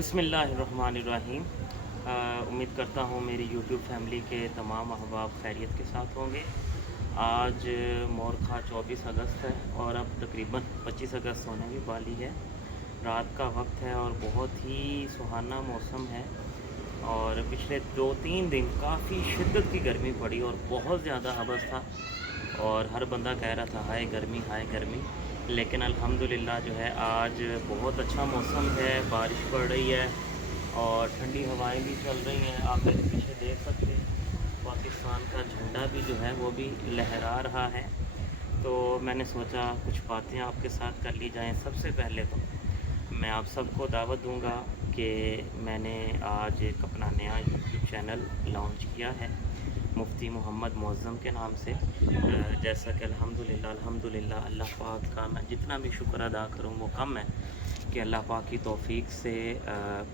बिस्मिल्लाहिर्रहमानिर्रहीम। उम्मीद करता हूँ मेरी यूट्यूब फैमिली के तमाम अहबाब खैरियत के साथ होंगे। आज मोरखा 24 अगस्त है और अब तकरीबन 25 अगस्त होने भी वाली है। रात का वक्त है और बहुत ही सुहाना मौसम है। और पिछले 2-3 दिन काफ़ी शिद्दत की गर्मी पड़ी और बहुत ज़्यादा हवस था और हर बंदा कह रहा था हाय गर्मी। लेकिन अल्हम्दुलिल्लाह जो है आज बहुत अच्छा मौसम है, बारिश पड़ रही है और ठंडी हवाएं भी चल रही हैं। आप मेरे पीछे देख सकते हैं पाकिस्तान का झंडा भी जो है वो भी लहरा रहा है। तो मैंने सोचा कुछ बातें आपके साथ कर ली जाएं। सबसे पहले तो मैं आप सबको दावत दूंगा कि मैंने आज एक अपना नया यूट्यूब चैनल लॉन्च किया है मुफ्ती मोहम्मद मुअज़्ज़म के नाम से। जैसा कि अल्हम्दुलिल्लाह अल्लाह पाक का मैं जितना भी शुक्र अदा करूँ वो कम है कि अल्लाह पाक की तौफ़ीक से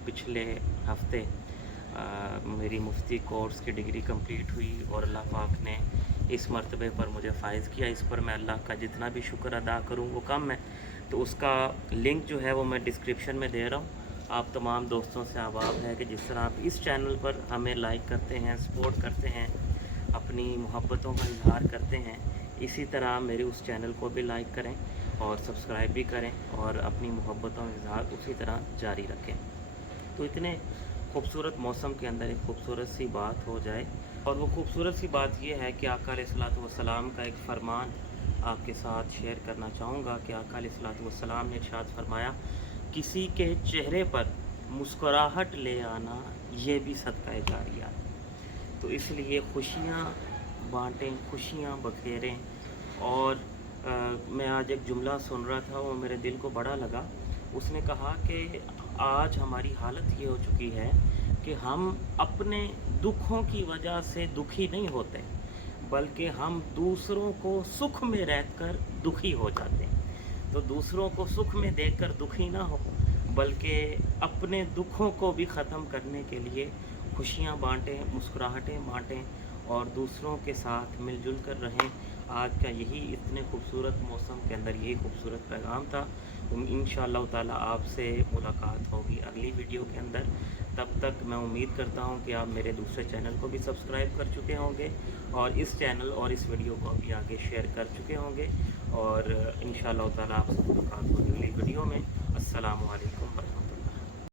पिछले हफ़्ते मेरी मुफ्ती कोर्स की डिग्री कंप्लीट हुई और अल्लाह पाक ने इस मर्तबे पर मुझे फ़ाइज़ किया। इस पर मैं अल्लाह का जितना भी शुक्र अदा करूँ वो कम है। तो उसका लिंक जो है वो मैं डिस्क्रिप्शन में दे रहा हूँ। आप तमाम दोस्तों से आवाज़ है कि जिस तरह आप इस चैनल पर हमें लाइक करते हैं, सपोर्ट करते हैं, अपनी मोहब्बतों का इजहार करते हैं, इसी तरह मेरे उस चैनल को भी लाइक करें और सब्सक्राइब भी करें और अपनी मोहब्बतों का इजहार उसी तरह जारी रखें। तो इतने खूबसूरत मौसम के अंदर एक खूबसूरत सी बात हो जाए और वो खूबसूरत सी बात ये है कि आका अलैहिस्सलातु वस्सलाम का एक फ़रमान आपके साथ शेयर करना चाहूँगा कि आका अलैहिस्सलातु वस्सलाम ने इरशाद फरमाया, किसी के चेहरे पर मुस्कुराहट ले आना ये भी सदका जारिया है। तो इसलिए खुशियाँ बाँटें, खुशियाँ बखेरें। और मैं आज एक जुमला सुन रहा था वो मेरे दिल को बड़ा लगा। उसने कहा कि आज हमारी हालत ये हो चुकी है कि हम अपने दुखों की वजह से दुखी नहीं होते, बल्कि हम दूसरों को सुख में रहकर दुखी हो जाते हैं। तो दूसरों को सुख में देखकर दुखी ना हो, बल्कि अपने दुखों को भी ख़त्म करने के लिए खुशियाँ बाँटें, मुस्कुराहटें बाँटें और दूसरों के साथ मिलजुल कर रहें। आज का यही इतने खूबसूरत मौसम के अंदर यही खूबसूरत पैगाम था। इंशाअल्लाह ताला आपसे मुलाकात होगी अगली वीडियो के अंदर। तब तक मैं उम्मीद करता हूँ कि आप मेरे दूसरे चैनल को भी सब्सक्राइब कर चुके होंगे और इस चैनल और इस वीडियो को भी आगे शेयर कर चुके होंगे। और इंशाअल्लाह ताला आपसे मुलाकात होगी अगली वीडियो में। अस्सलामु अलैकुम।